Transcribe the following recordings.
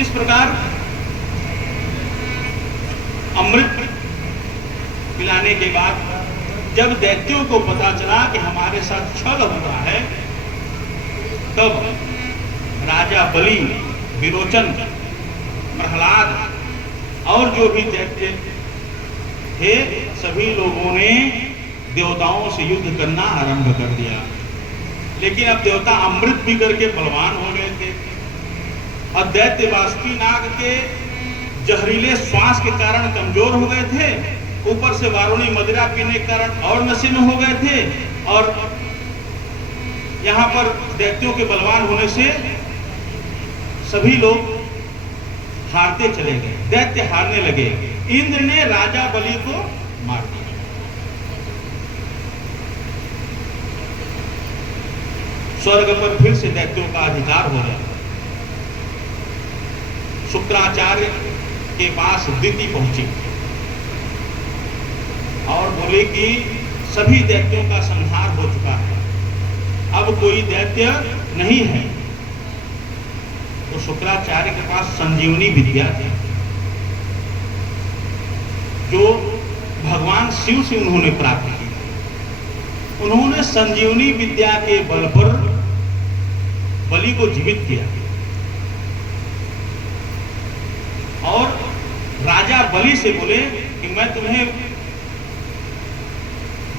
इस प्रकार अमृत पिलाने के बाद जब दैत्यों को पता चला कि हमारे साथ छल हुआ है, तब राजा बलि, विरोचन, प्रहलाद और जो भी दैत्य थे, सभी लोगों ने देवताओं से युद्ध करना आरंभ कर दिया। लेकिन अब देवता अमृत पी करके बलवान हो गए थे और दैत्य वासुकी नाग के जहरीले श्वास के कारण कमजोर हो गए थे, ऊपर से वारुणी मदिरा पीने के कारण और नशे में हो गए थे, और यहाँ पर दैत्यों के बलवान होने से सभी लोग हारते चले गए, दैत्य हारने लगे। इंद्र ने राजा बलि को मार दिया। स्वर्ग पर फिर से दैत्यों का अधिकार हो गया। शुक्राचार्य के पास दिति पहुंची और बोले कि सभी दैत्यों का संहार हो चुका है, अब कोई दैत्य नहीं है। तो शुक्राचार्य के पास संजीवनी विद्या थी, जो भगवान शिव से उन्होंने प्राप्त की। उन्होंने संजीवनी विद्या के बल पर बलि को जीवित किया और राजा बलि से बोले कि मैं तुम्हें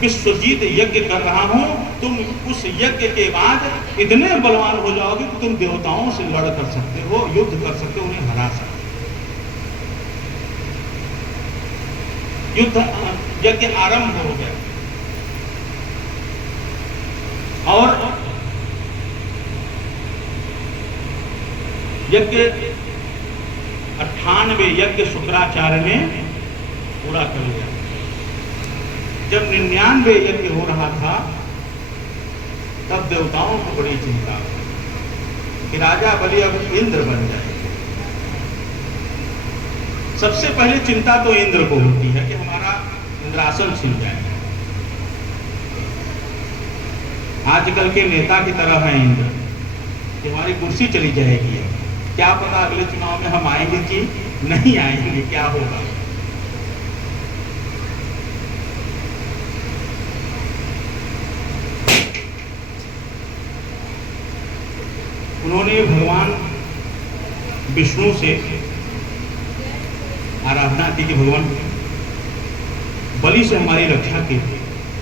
विश्वजीत यज्ञ कर रहा हूं, तुम उस यज्ञ के बाद इतने बलवान हो जाओगे कि तुम देवताओं से लड़ कर सकते हो, युद्ध कर सकते हो, उन्हें हरा सकते हो। युद्ध यज्ञ आरंभ हो गया और यज्ञ 98 यज्ञ शुक्राचार्य ने पूरा कर लिया। जब 99 यज्ञ हो रहा था, तब देवताओं को बड़ी चिंता कि राजा बलि अब इंद्र बन जाए। सबसे पहले चिंता तो इंद्र को होती है कि हमारा इंद्रासन छिन जाए। आजकल के नेता की तरह है इंद्र कि हमारी कुर्सी चली जाएगी, क्या पता अगले चुनाव में हम आएंगे कि नहीं आएंगे, क्या होगा। उन्होंने भगवान विष्णु से आराधना की कि भगवान बलि से हमारी रक्षा की।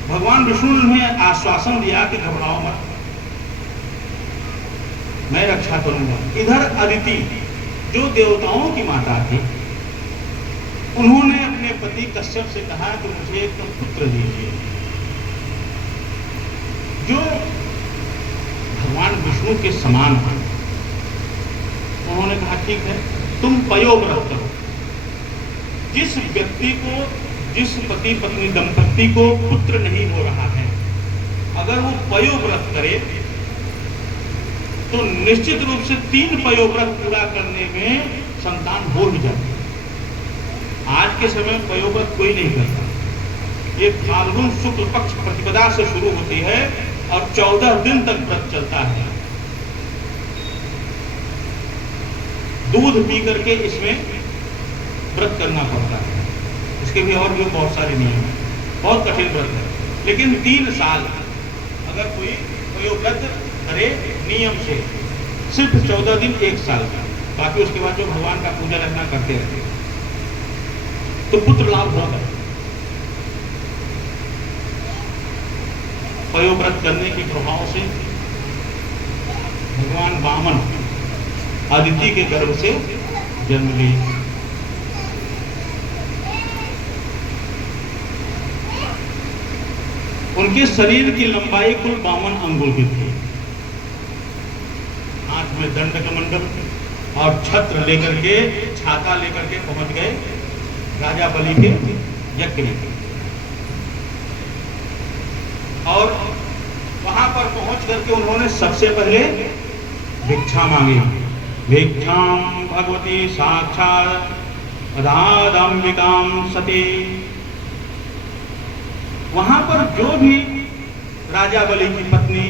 भगवान विष्णु ने उन्हें आश्वासन दिया कि घबराओ मत, मैं रक्षा करूंगा। इधर अदिति जो देवताओं की माता थी, उन्होंने अपने पति कश्यप से कहा कि मुझे एक पुत्र दीजिए। जो भगवान विष्णु के समान है। उन्होंने कहा ठीक है, तुम पयोव्रत करो। जिस व्यक्ति को, जिस पति पत्नी दंपत्ति को पुत्र नहीं हो रहा है, अगर वो पयोव्रत करे तो निश्चित रूप से 3 पयोव्रत पूरा करने में संतान हो ही जाती है। आज के समय पयोव्रत कोई नहीं करता। ये फाल्गुन शुक्ल पक्ष प्रतिपदा से शुरू होती है और 14 दिन तक व्रत चलता है। दूध पी करके इसमें व्रत करना पड़ता है। इसके भी और भी बहुत सारे नियम हैं, बहुत कठिन व्रत है। लेकिन 3 साल अगर कोई पयोव्रत करे नियम से, सिर्फ 14 दिन 1 साल का, बाकी उसके बाद जो भगवान का पूजा रखना करते रहते, तो पुत्र लाभ होगा। पयोव्रत करने के प्रभाव से भगवान वामन अदिति के गर्भ से जन्म लिए। उनके शरीर की लंबाई कुल 52 अंगुल की थी। हाथ में दंड कमंडल और छत्र लेकर के, छाता लेकर के पहुंच गए राजा बलि के यज्ञ में। और वहां पर पहुंच करके उन्होंने सबसे पहले भिक्षा मांगी। भिक्षाम भगवती साक्षात् राधाम्बिकाम सती। वहां पर जो भी राजा बलि की पत्नी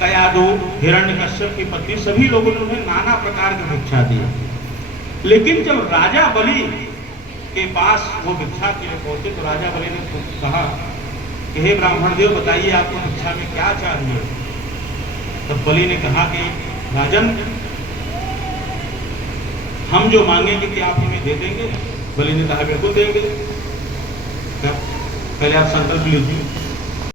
कयादु, हिरण्यकश्यप की पत्नी, सभी लोगों ने उन्हें नाना प्रकार की भिक्षा दी। लेकिन जब राजा बलि के पास वो भिक्षा के लिए पहुंचे तो राजा बलि ने कहा कि हे ब्राह्मण देव, बताइए आपको भिक्षा में क्या चाहिए। तब बलि ने कहा कि राजन, हम जो मांगेंगे कि आप हमें दे देंगे। बलि ने कहा बिल्कुल देंगे, पहले आप संकल्प लीजिए।